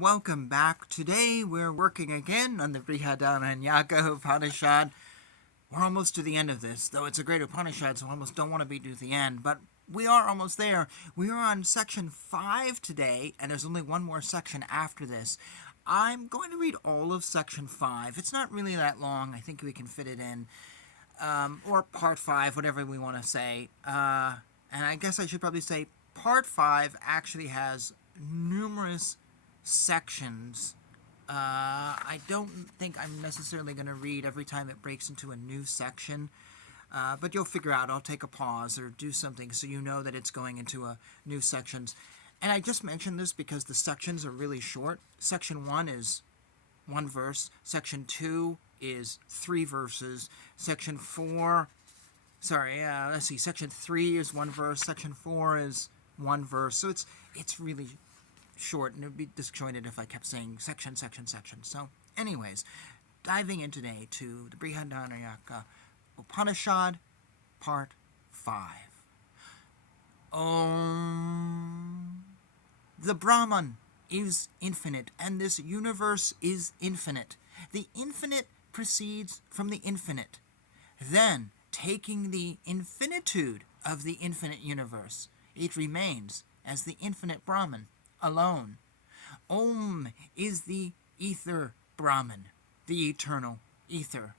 Welcome back. Today we're working again on the Brihadaranyaka Upanishad. We're almost to the end of this, though it's a great Upanishad, so I almost don't want to be to the end, but we are almost there. We are on section 5 today, and there's only one more section after this. I'm going to read all of section 5. It's not really that long. I think we can fit it in. Or part 5, whatever we want to say. And I guess I should probably say part 5 actually has numerous sections. I don't think I'm necessarily going to read every time it breaks into a new section, but you'll figure out. I'll take a pause or do something so you know that it's going into a new sections. And I just mentioned this because the sections are really short. Section 1 is 1 verse. Section 2 is 3 verses. Section 3 is 1 verse. Section 4 is 1 verse. So it's really short, and it would be disjointed if I kept saying section. So, anyways, diving in today to the Brihadaranyaka Upanishad, part 5. Om. The Brahman is infinite, and this universe is infinite. The infinite proceeds from the infinite. Then, taking the infinitude of the infinite universe, it remains as the infinite Brahman alone. Om is the ether Brahman, the eternal ether.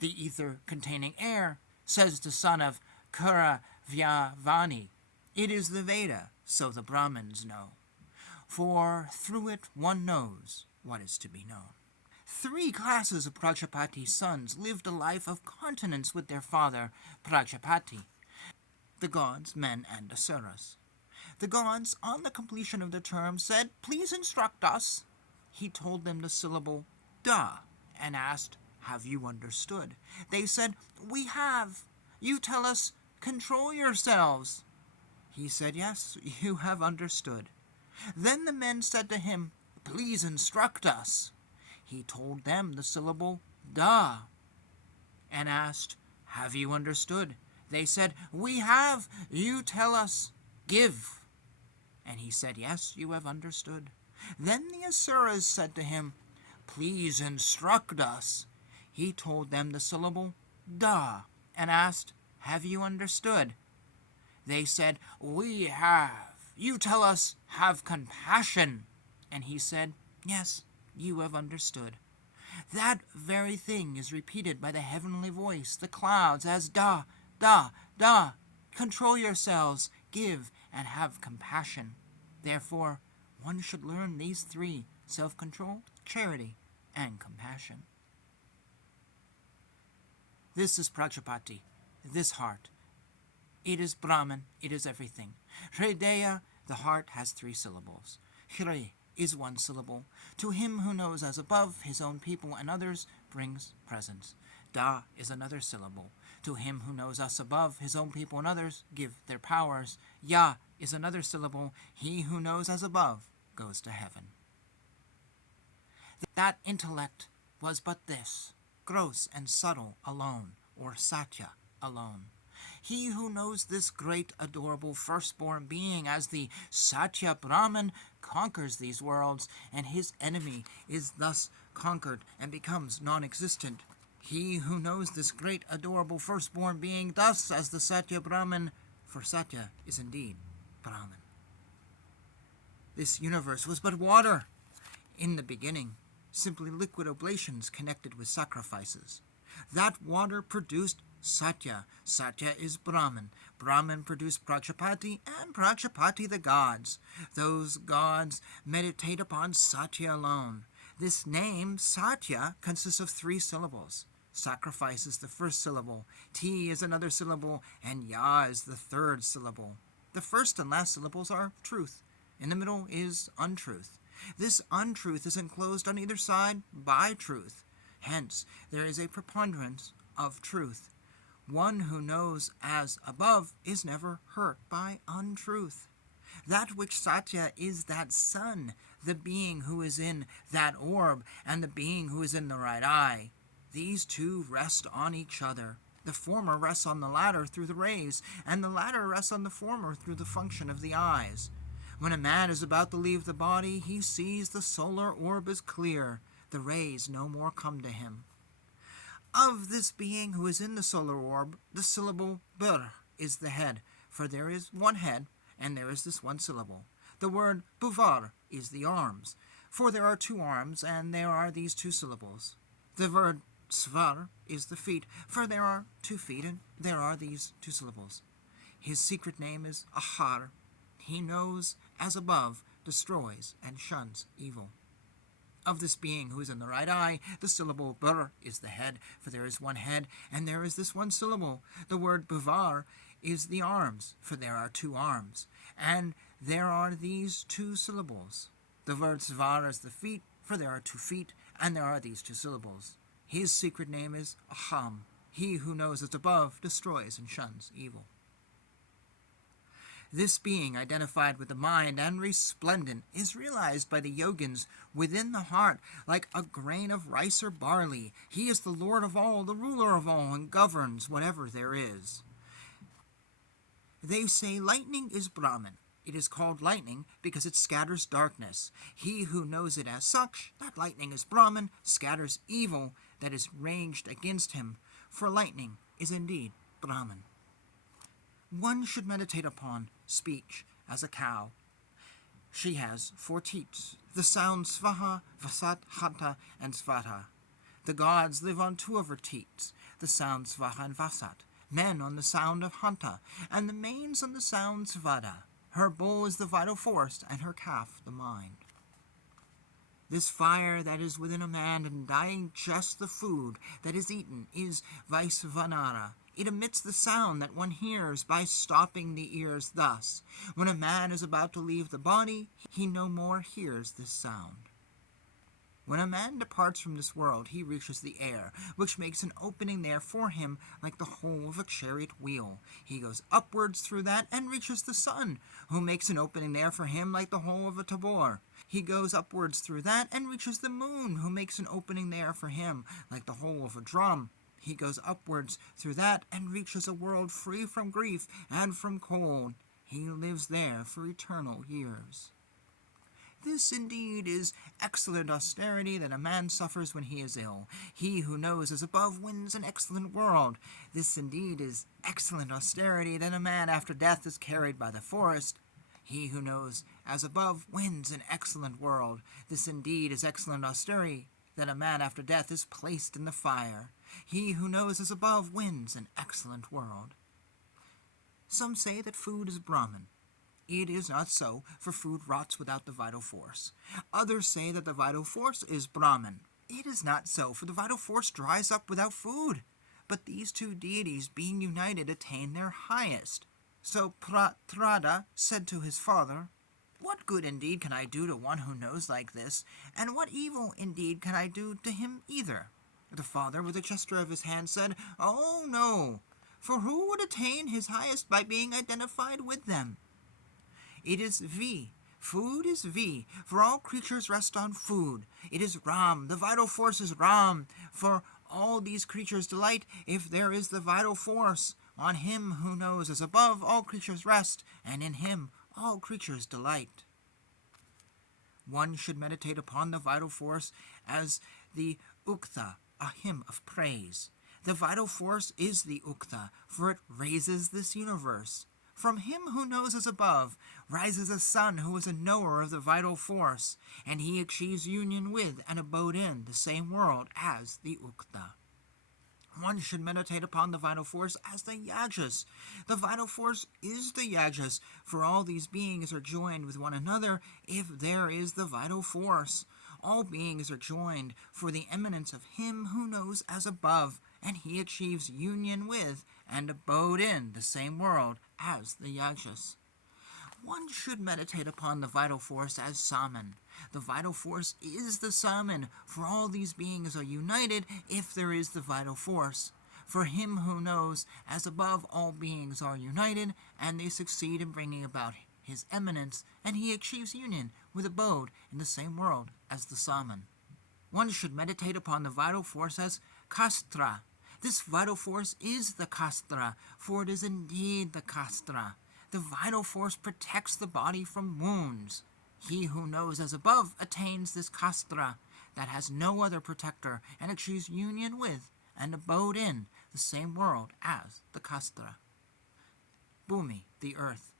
The ether containing air, says the son of Kuravyavani. It is the Veda, so the Brahmins know. For through it one knows what is to be known. 3 classes of Prajapati's sons lived a life of continence with their father, Prajapati, the gods, men, and asuras. The gods, on the completion of the term, said, "Please instruct us." He told them the syllable da and asked, "Have you understood?" They said, "We have." "You tell us, control yourselves." He said, "Yes, you have understood." Then the men said to him, "Please instruct us." He told them the syllable da and asked, "Have you understood?" They said, "We have." "You tell us, give." And he said, "Yes, you have understood." Then the asuras said to him, "Please instruct us." He told them the syllable da and asked, "Have you understood?" They said, "We have." "You tell us, have compassion." And he said, "Yes, you have understood." That very thing is repeated by the heavenly voice, the clouds, as da, da, da. Control yourselves, give, and have compassion. Therefore, one should learn these 3, self-control, charity, and compassion. This is Prajapati, this heart. It is Brahman, it is everything. Hridaya, the heart, has 3 syllables. Hri is 1 syllable. To him who knows as above, his own people and others, brings presence. Da is another syllable. To him who knows us above, his own people and others, give their powers. Ya is another syllable. He who knows as above goes to heaven. That intellect was but this, gross and subtle alone, or Satya alone. He who knows this great, adorable, firstborn being as the Satya Brahman conquers these worlds, and his enemy is thus conquered and becomes non-existent. He who knows this great, adorable, firstborn being thus as the Satya Brahman, for Satya is indeed Brahman. This universe was but water. In the beginning, simply liquid oblations connected with sacrifices. That water produced Satya. Satya is Brahman. Brahman produced Prajapati, and Prajapati the gods. Those gods meditate upon Satya alone. This name, Satya, consists of 3 syllables. Sacrifice is the first syllable, T is another syllable, and Ya is the 3rd syllable. The first and last syllables are truth. In the middle is untruth. This untruth is enclosed on either side by truth. Hence, there is a preponderance of truth. One who knows as above is never hurt by untruth. That which Satya is that sun, the being who is in that orb, and the being who is in the right eye. These 2 rest on each other. The former rests on the latter through the rays, and the latter rests on the former through the function of the eyes. When a man is about to leave the body, he sees the solar orb is clear. The rays no more come to him. Of this being who is in the solar orb, the syllable bur is the head, for there is one head, and there is this one syllable. The word buvar is the arms, for there are two arms, and there are these two syllables. The word svar is the feet, for there are 2 feet, and there are these 2 syllables. His secret name is Ahar. He knows as above, destroys, and shuns evil. Of this being who is in the right eye, the syllable bur is the head, for there is one head, and there is this one syllable. The word buvar is the arms, for there are 2 arms, and there are these 2 syllables. The word svar is the feet, for there are 2 feet, and there are these 2 syllables. His secret name is Aham. He who knows as above destroys and shuns evil. This being, identified with the mind and resplendent, is realized by the yogins within the heart like a grain of rice or barley. He is the Lord of all, the ruler of all, and governs whatever there is. They say lightning is Brahman. It is called lightning because it scatters darkness. He who knows it as such, that lightning is Brahman, scatters evil that is ranged against him, for lightning is indeed Brahman. One should meditate upon speech as a cow. She has 4 teats, the sounds svaha, vasat, hanta, and svata. The gods live on 2 of her teats, the sound svaha and vasat, men on the sound of hanta, and the manes on the sound svada. Her bull is the vital force, and her calf the mind. This fire that is within a man and digests the food that is eaten is Vaisvanara. It emits the sound that one hears by stopping the ears thus. When a man is about to leave the body, he no more hears this sound. When a man departs from this world, he reaches the air, which makes an opening there for him like the hole of a chariot wheel. He goes upwards through that and reaches the sun, who makes an opening there for him like the hole of a tabor. He goes upwards through that and reaches the moon, who makes an opening there for him like the hole of a drum. He goes upwards through that and reaches a world free from grief and from cold. He lives there for eternal years. This indeed is excellent austerity that a man suffers when he is ill. He who knows as above wins an excellent world. This indeed is excellent austerity that a man after death is carried by the forest. He who knows as above wins an excellent world. This indeed is excellent austerity that a man after death is placed in the fire. He who knows as above wins an excellent world. Some say that food is Brahman. It is not so, for food rots without the vital force. Others say that the vital force is Brahman. It is not so, for the vital force dries up without food. But these 2 deities, being united, attain their highest. So Pratrada said to his father, "What good indeed can I do to one who knows like this, and what evil indeed can I do to him either?" The father, with a gesture of his hand, said, "Oh no, for who would attain his highest by being identified with them? It is V. Food is V, for all creatures rest on food. It is Ram. The vital force is Ram, for all these creatures delight if there is the vital force. On him who knows as above, all creatures rest, and in him all creatures delight." One should meditate upon the vital force as the Uktha, a hymn of praise. The vital force is the Uktha, for it raises this universe. From him who knows as above rises a son who is a knower of the vital force, and he achieves union with and abode in the same world as the Uktha. One should meditate upon the vital force as the Yajas. The vital force is the Yajas, for all these beings are joined with one another if there is the vital force. All beings are joined for the eminence of him who knows as above, and he achieves union with and abode in the same world as the Yajas. One should meditate upon the vital force as Saman. The vital force is the Saman, for all these beings are united if there is the vital force. For him who knows as above, all beings are united, and they succeed in bringing about his eminence, and he achieves union with abode in the same world as the Saman. One should meditate upon the vital force as Kastra. This vital force is the Kastra, for it is indeed the Kastra. The vital force protects the body from wounds. He who knows as above attains this kastra that has no other protector and achieves union with and abode in the same world as the kastra. Bhumi, the earth,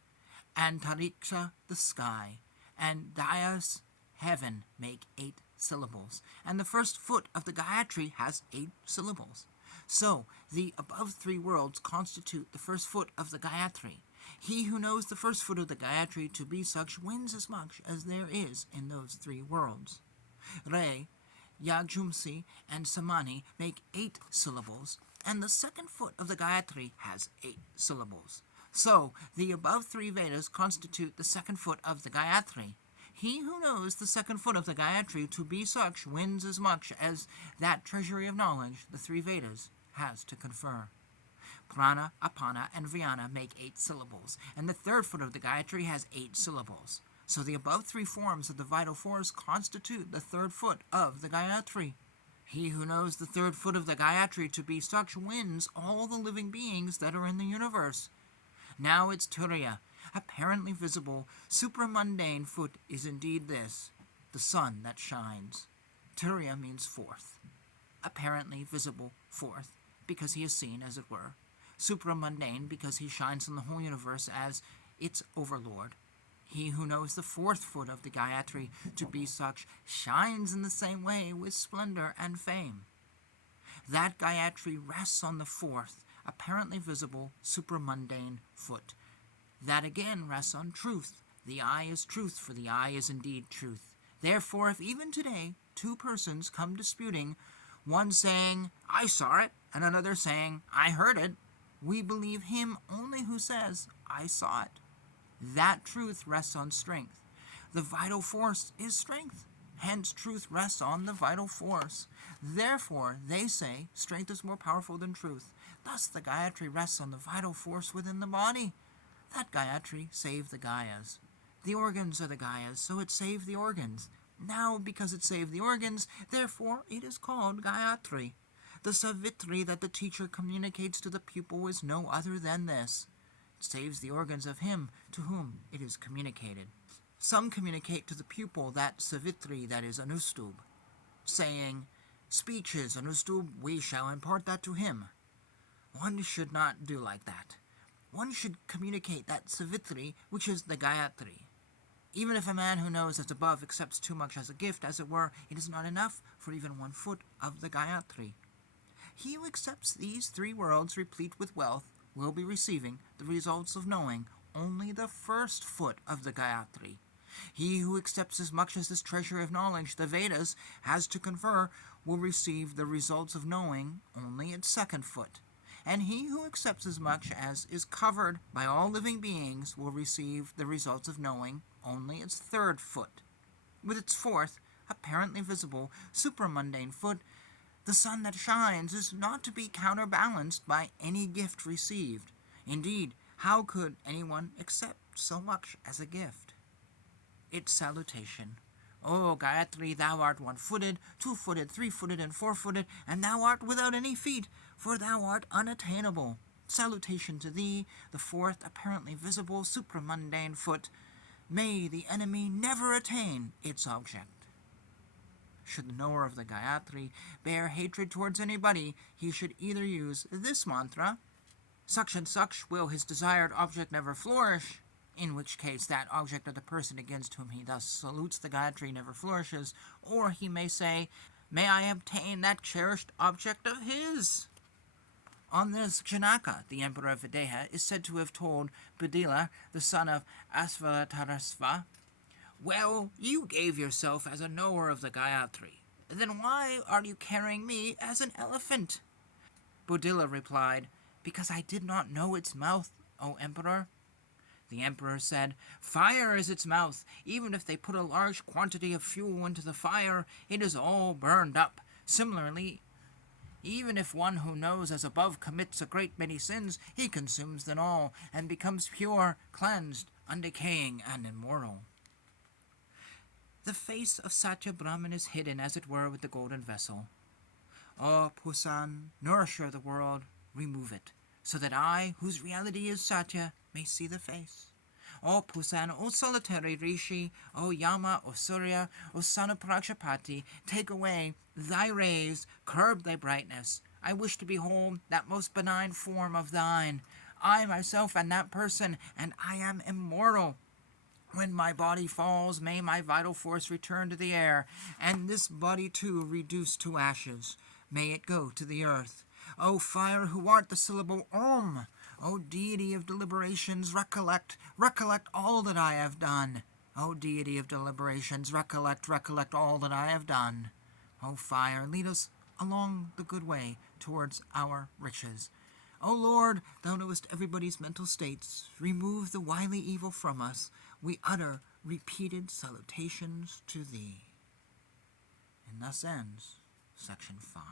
and Tariksha, the sky, and Dayas, heaven, make 8 syllables, and the first foot of the Gayatri has 8 syllables. So, the above 3 worlds constitute the first foot of the Gayatri. He who knows the first foot of the Gayatri to be such wins as much as there is in those 3 worlds. Re, Yagjumsi, and Samani make 8 syllables, and the second foot of the Gayatri has 8 syllables. So, the above 3 Vedas constitute the second foot of the Gayatri. He who knows the second foot of the Gayatri to be such wins as much as that treasury of knowledge the 3 Vedas has to confer. Prana, Apana, and Vyana make 8 syllables, and the third foot of the Gayatri has 8 syllables. So the above 3 forms of the vital force constitute the third foot of the Gayatri. He who knows the third foot of the Gayatri to be such wins all the living beings that are in the universe. Now its Turiya, apparently visible, supramundane foot is indeed this, the sun that shines. Turiya means fourth. Apparently visible, fourth, because he is seen, as it were. Supramundane, because he shines in the whole universe as its overlord. He who knows the fourth foot of the Gayatri to be such shines in the same way with splendor and fame. That Gayatri rests on the fourth, apparently visible, supramundane foot. That again rests on truth. The I is truth, for the I is indeed truth. Therefore, if even today 2 persons come disputing, one saying, I saw it, and another saying, I heard it, we believe him only who says, I saw it. That truth rests on strength. The vital force is strength. Hence, truth rests on the vital force. Therefore, they say, strength is more powerful than truth. Thus, the Gayatri rests on the vital force within the body. That Gayatri saved the Gayas. The organs are the Gayas, so it saved the organs. Now, because it saved the organs, therefore it is called Gayatri. The Savitri that the teacher communicates to the pupil is no other than this. It saves the organs of him to whom it is communicated. Some communicate to the pupil that Savitri that is Anustub, saying, Speech is Anustub, we shall impart that to him. One should not do like that. One should communicate that Savitri, which is the Gayatri. Even if a man who knows as above accepts too much as a gift, as it were, it is not enough for even 1 foot of the Gayatri. He who accepts these 3 worlds replete with wealth will be receiving the results of knowing only the first foot of the Gayatri. He who accepts as much as this treasure of knowledge the Vedas has to confer will receive the results of knowing only its second foot. And he who accepts as much as is covered by all living beings will receive the results of knowing only its third foot. With its fourth, apparently visible, supramundane foot, the sun that shines is not to be counterbalanced by any gift received. Indeed, how could anyone accept so much as a gift? Its salutation. O Gayatri, thou art 1-footed, 2-footed, 3-footed, and 4-footed, and thou art without any feet, for thou art unattainable. Salutation to thee, the fourth, apparently visible, supramundane foot. May the enemy never attain its object. Should the knower of the Gayatri bear hatred towards anybody, he should either use this mantra, such and such will his desired object never flourish, in which case that object of the person against whom he thus salutes the Gayatri never flourishes, or he may say, may I obtain that cherished object of his. On this, Janaka, the emperor of Videha, is said to have told Budila, the son of Asvatarasva, well, you gave yourself as a knower of the Gayatri. Then why are you carrying me as an elephant? Budila replied, because I did not know its mouth, O emperor. The emperor said, fire is its mouth. Even if they put a large quantity of fuel into the fire, it is all burned up. Similarly, even if one who knows as above commits a great many sins, he consumes them all, and becomes pure, cleansed, undecaying, and immortal. The face of Satya Brahman is hidden, as it were, with the golden vessel. O Pusan, nourisher of the world, remove it, so that I, whose reality is Satya, may see the face. O Pusan, O solitary Rishi, O Yama, O Surya, O son of Prajapati, take away thy rays, curb thy brightness. I wish to behold that most benign form of thine. I myself am that person, and I am immortal. When my body falls, may my vital force return to the air, and this body too reduced to ashes. May it go to the earth. O fire, who art the syllable Om, O deity of deliberations, recollect all that I have done. O deity of deliberations, recollect all that I have done. O fire, lead us along the good way towards our riches. O Lord, thou knowest everybody's mental states. Remove the wily evil from us. We utter repeated salutations to thee. And thus ends section 5.